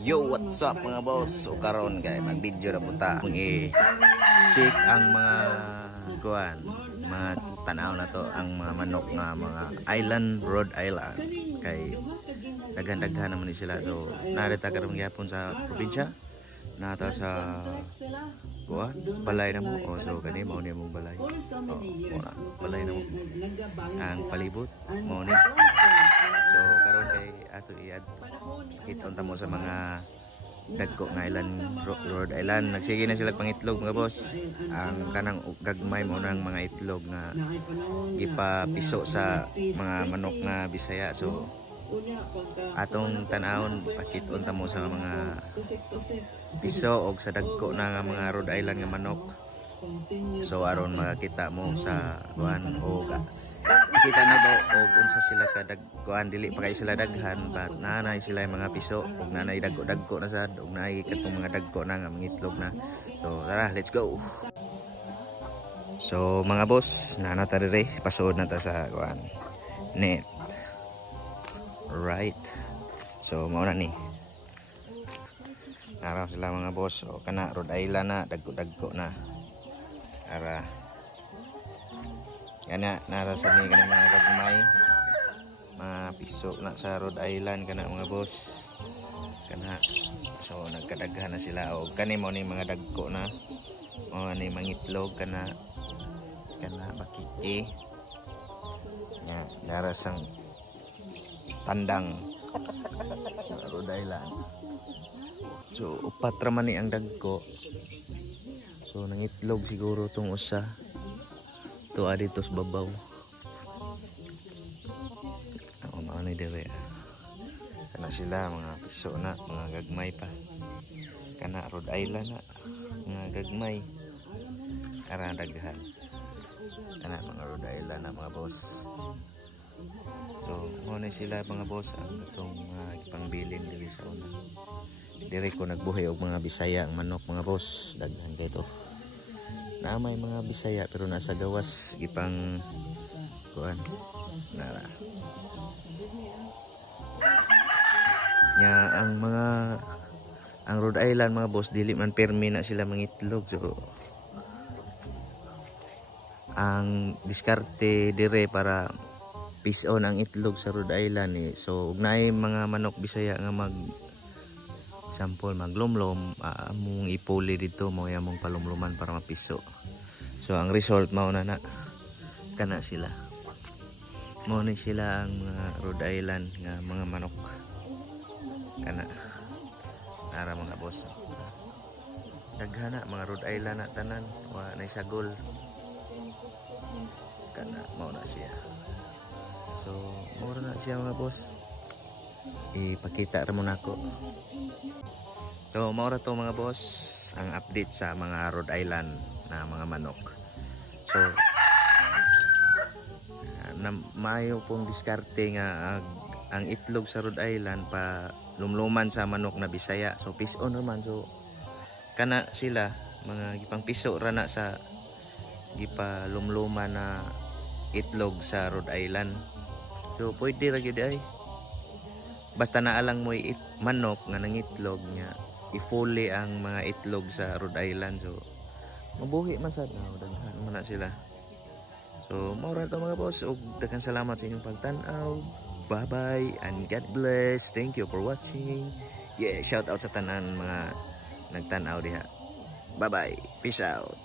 Yo, what's up mga boss? So karon kay mag-video na punta. Kung i-check ang mga kuan, mga tanaw na to, ang mga manok na mga island, Rhode Island. Kay daghan-daghan naman ni sila. So narita karon gyapon sa probinsya. Nata sa kuan, balay na mo. Oh, so kani mao ni mong balay. Oh, wala. Balay na mo. Ang palibot mao ni. So karon kay ato iad kita mo sa mga dagko nga island, Rhode Island. Nagsige na sila pangitlog mga boss. Ang kanang gagmay mo ng mga itlog nga ipapiso sa mga manok nga Bisaya. So atong tanawon pakiton ta mo sa mga piso og sa dagko na nga mga Rhode Island nga manok. So aron makakita mo sa kuan o kita na daw og unsa sila kadagkuan, dili pa kay sila daghan but nanay sila yung mga piso og nanay dagko na sad og nanay katong mga dagko na nga mga itlog na. So tara, let's go. So mga boss, nanata dire pasood na ta sa kuan net. Right. So mao na ni. Nara sila mga boss. O kana Rhode Island na dagko na. Ara. Kana nara sa ni kanang mga gagmay. Mga piso na sa Rhode Island kana mga boss. Kana so nagkadaghan na sila og kani mo ni mga dagko na. O ni mangitlog kana bakiki. Nya nara sang tandang Rhode Island. So upat ra man ni ang dagko. So nangitlog siguro tong usa. To dito sa babaw. Ako mao ni dire. Kana sila mga piso na, mga gagmay pa. Kana Rhode Island na, mga gagmay. Ara daghan. Kana mga Rhode Island na mga boss. So, muna sila mga boss ang itong ipangbilin dili sa una. Dire ko nagbuhay og mga Bisaya ang manok mga boss. Daghan kay to. Na may mga Bisaya pero nasa gawas ipang kuan. Nara. Nya ang Rhode Island mga boss dili man permi na sila mangitlog. So ang diskarte dire para piece on ang itlog sa Rhode Island eh. So ugnay mga manok Bisaya nga sample maglumlom, among ipuli dito mo among palumluman para mapiso. So ang result mao na kana sila. Mao ni sila ang mga Rhode Island nga mga manok. Kana ara mga boss. Daghana mga Rhode Island na tanan, wa nay sagol. Kana mao na siya. So mura na siya mga boss. Ipakita ra mo nako. So mura to mga boss ang update sa mga Rhode Island na mga manok. So na maayo pong diskarte nga ang itlog sa Rhode Island pa lumluman sa manok na Bisaya. So piece on naman. So kana sila mga gipang piso ra na sa gipa lumluman na itlog sa Rhode Island. So pwede ra gyud ay. Basta naalang mo manok nga nangitlog nya ifuli ang mga itlog sa Rhode Island. So mabuhi man sad na daghan man na sila. So mao ra to mga boss ug daghang salamat sa inyong pagtan-aw. Bye bye and God bless. Thank you for watching. Yeah, shout out sa tanan mga nagtan-aw diha. Bye bye. Peace out.